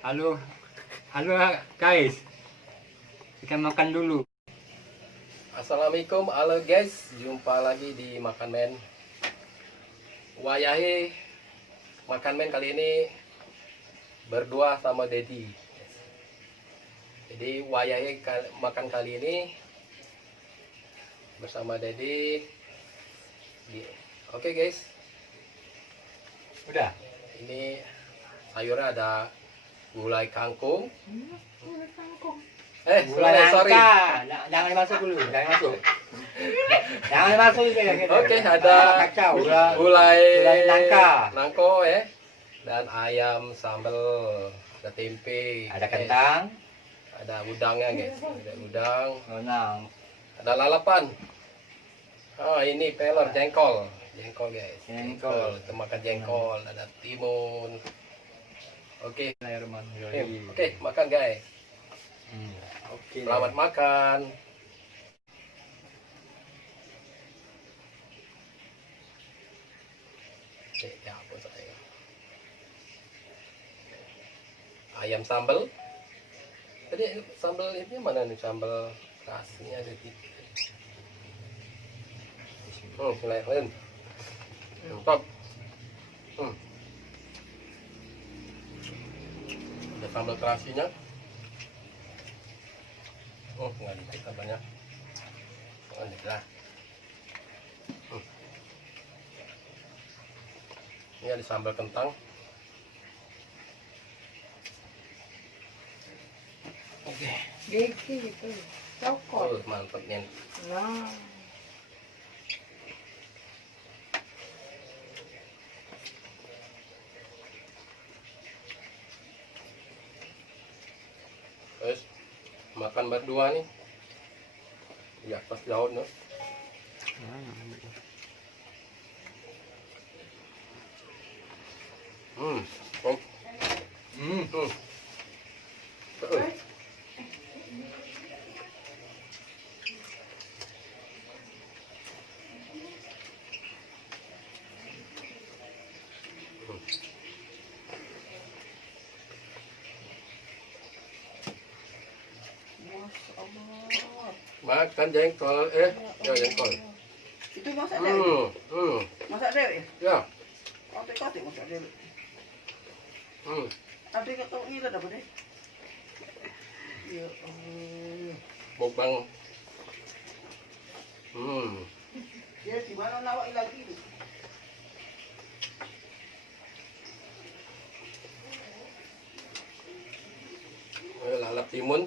Halo, halo guys, kita makan dulu. Assalamualaikum, halo guys, jumpa lagi di Makan Men. Wayahe Makan Men kali ini berdua sama Dedi. Jadi wayahe makan kali ini bersama Dedi. Oke guys, Udah. ini sayurnya ada gulai kangkung. Gulai sorry. Jangan masuk dulu, jangan masuk. Jangan masuk gitu. Oke, ada kacau, gulai nangka. nangko ya. Dan ayam sambal, ada tempe, Ada kentang, ada udangnya guys, ada udang, renang. ada lalapan. Oh ini pelor jengkol guys, Jengkol. kita makan jengkol, ada timun. Oke, oke makan guys. Oke. Selamat makan. Ya ampun saya. Ayam sambal. Tadi sambal ini mana nih, sambal kasihnya ada di. Silakan. Top. Ada sambal terasinya. Nggak dikit banyak. Oh, ini lah. Ini ada sambal kentang. Oke. Gigi itu cokot. Mantap nih. Nah, Terus makan berdua nih di atas daun nih. Masya Allah. Makan jengkol, ya jengkol. Itu masak dewe. Masak dewe. Ya. Kotek-kotek masak dewe. Ada kau ini ada apa deh? Ya Allah. Bokbang. Ya di mana nawak lagi? Lalap timun.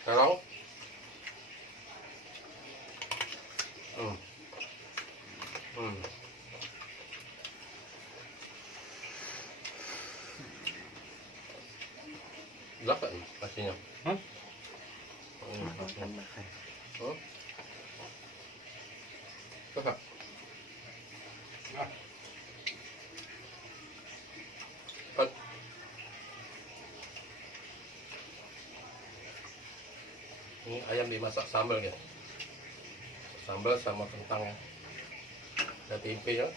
Terong. Berapa nih nasinya? Kakak. Ini ayam dimasak sambal ya. Sambal sama kentang ya. Ada tempe ya.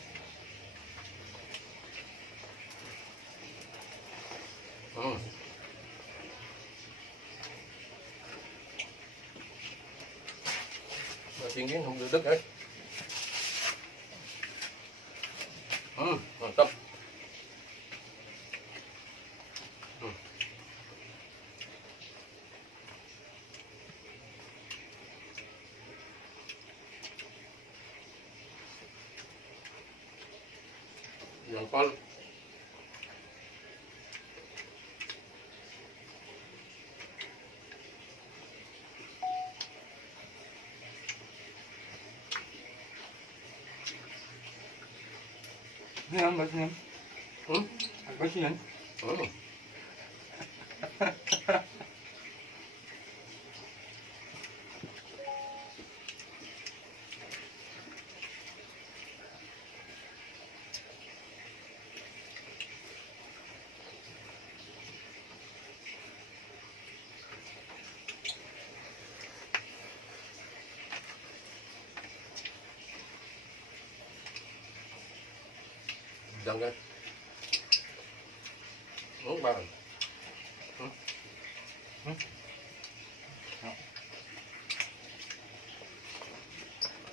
Tinggi duduk ya. Mantap. Jengkol. Yan, ba't yan? Hmm? Ba't yan? Hmm. Jangan. Oh, bakit?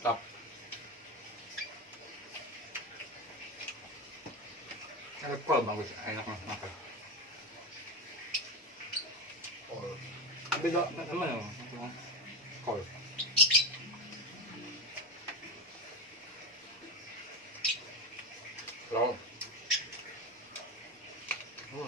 Tap. Nag-call bagus. Ay, naku, naku. Oh. Beda, naman yun. Call. Long. Hmm.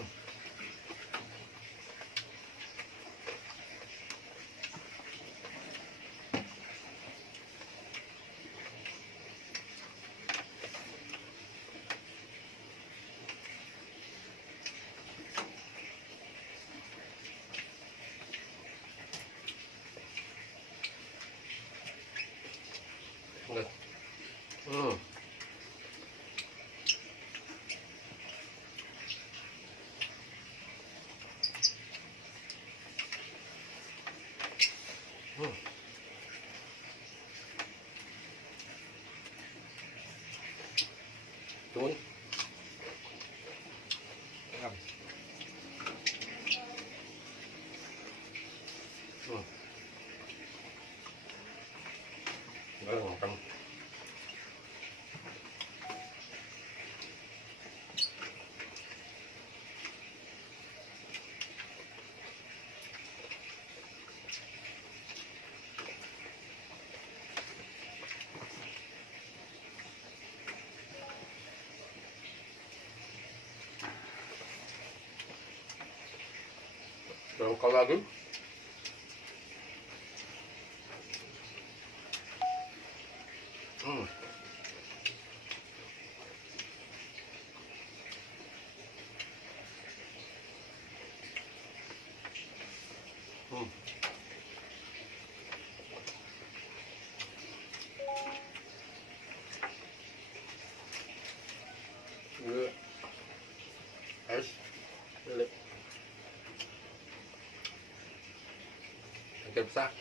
Good. Hmm. Hmm. Tuon. Hmm. Galing makan. Terus kalau lagi? Hmm. Hmm. Gula. Es. Lip. Kem sak.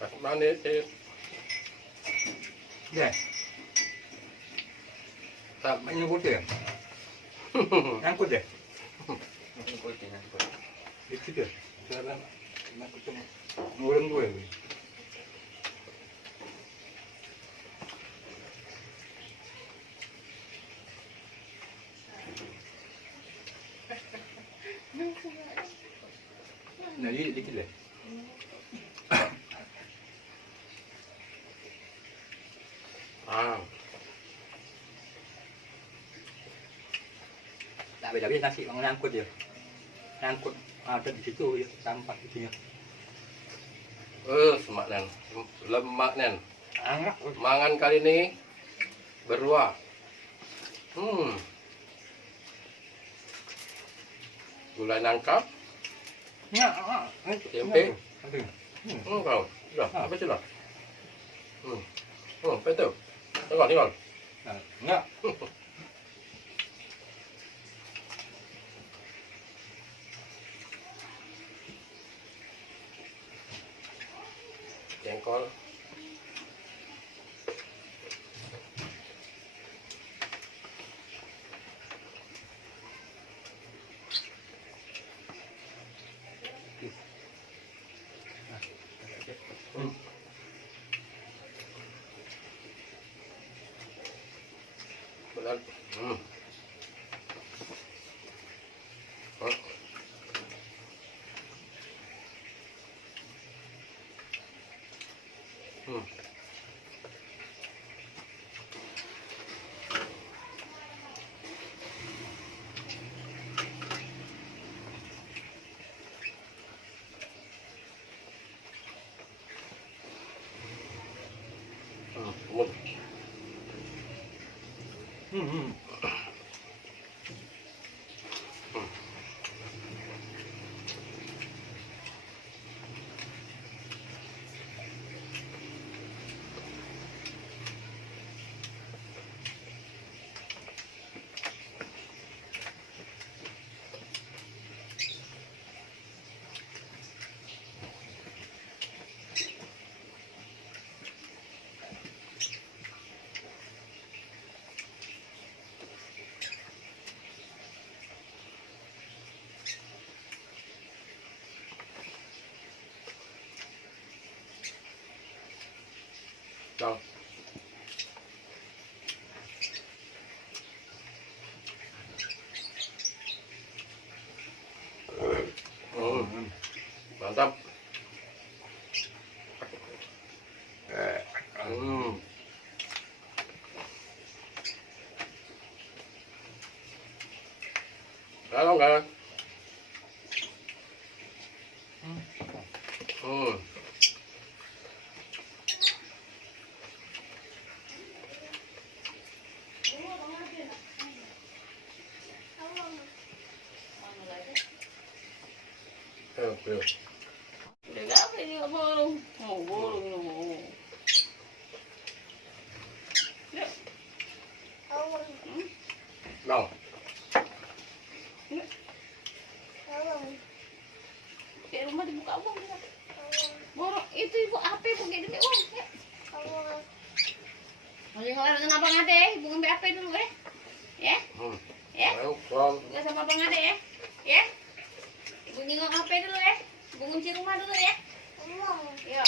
Pas mana sih? Yan. Tak. May nabuti yan. Angkot eh. Angkot din, angkot. Dikit ya. Sarap. Angkot mo. Murang gue. Nah, ini dikit deh. Ah. Tak beda-beda nasi bang ngangkut ya. Ngangkut ada di situ ya, tampak isinya. Semak nen. Lemak nen. Enak. Mangan kali ini berdua. Gulai nangka. Ya, Tempe. Tempe. Kalau sudah apa sudah? Betul. Tinggal, tinggal. Enggak. Jengkol. Benar. Đâu? Mantap. Ada nggak? Tuh. Udah apa ini nggak bolong? Oh, bolong ini mau. Yuk. Đâu? Kayak rumah dibuka uang kita. Borong itu ibu apa ibu kayak gini uang? Ya. Mau ngelarin kenapa ngade? Ibu ngambil apa dulu ya? Ya? Ya? Nggak sama apa ngade ya? Ya? Ibu nyengok HP dulu ya. Ibu kunci rumah dulu ya. Iya.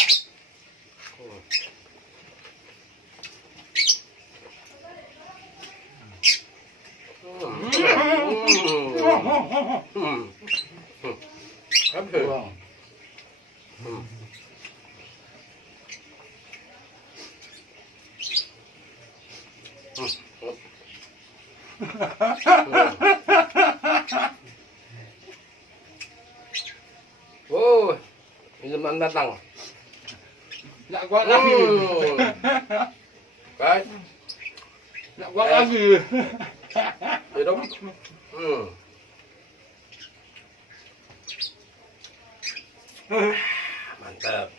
Apa? Oh, minuman datang. Nggak kuat lagi. Kan? Nggak kuat lagi. Hidup. Mantap.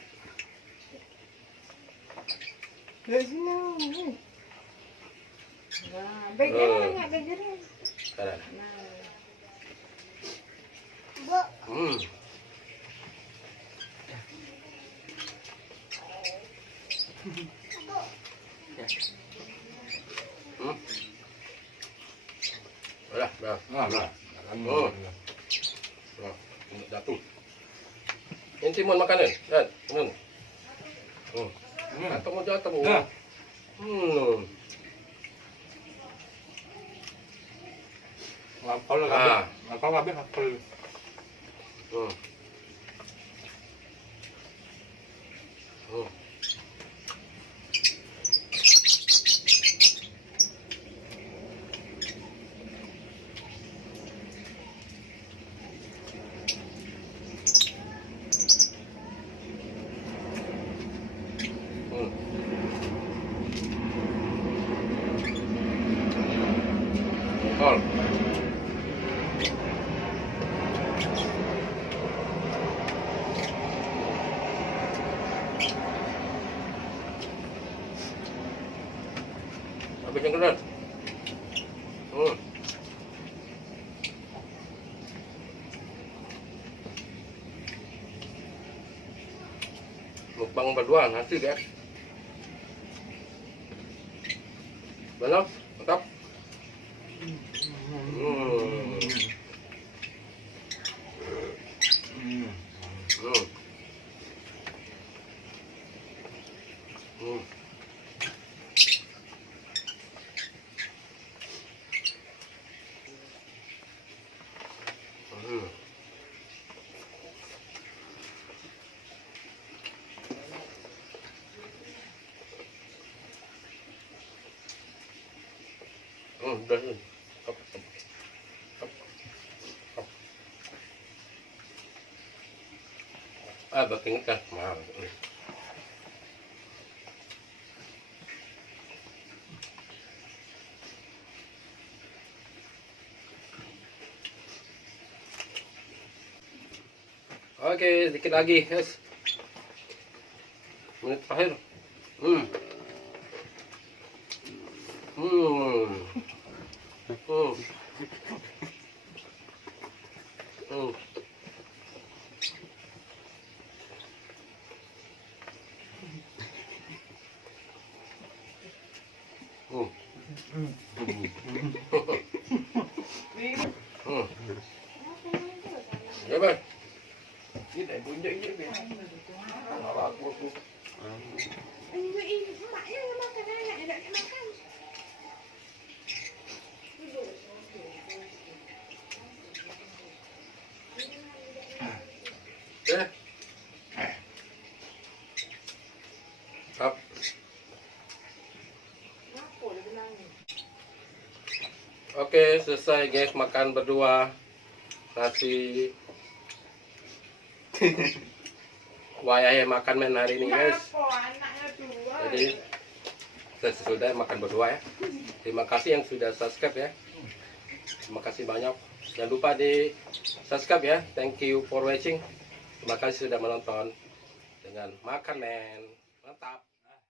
Nah, begeran nggak begeran? Ada. Nah. Udah, udah. Nah. Jatuh. Inti mau makanan, kan? Atau mau jatuh mau. Nah. Ngapal lagi. Ngapal lagi ngapal. Kol. Habis yang kedua. Mukbang berdua nanti guys. Benar? Mantap. Udah sih. Baking kan mahal. Oke, sedikit lagi, guys. Menit terakhir. Hmm. Hmm. Hmm. Hmm. Ya, Bang. Ini bunyi ini biar. Emaknya makan anak, tidak makan. Kap. Oke, selesai guys makan berdua. Nasi. Wayah makan men hari ini guys. Jadi sudah makan berdua ya. Terima kasih yang sudah subscribe ya. Terima kasih banyak. Jangan lupa di subscribe ya. Thank you for watching. Terima kasih sudah menonton. Dengan makan men. Mantap.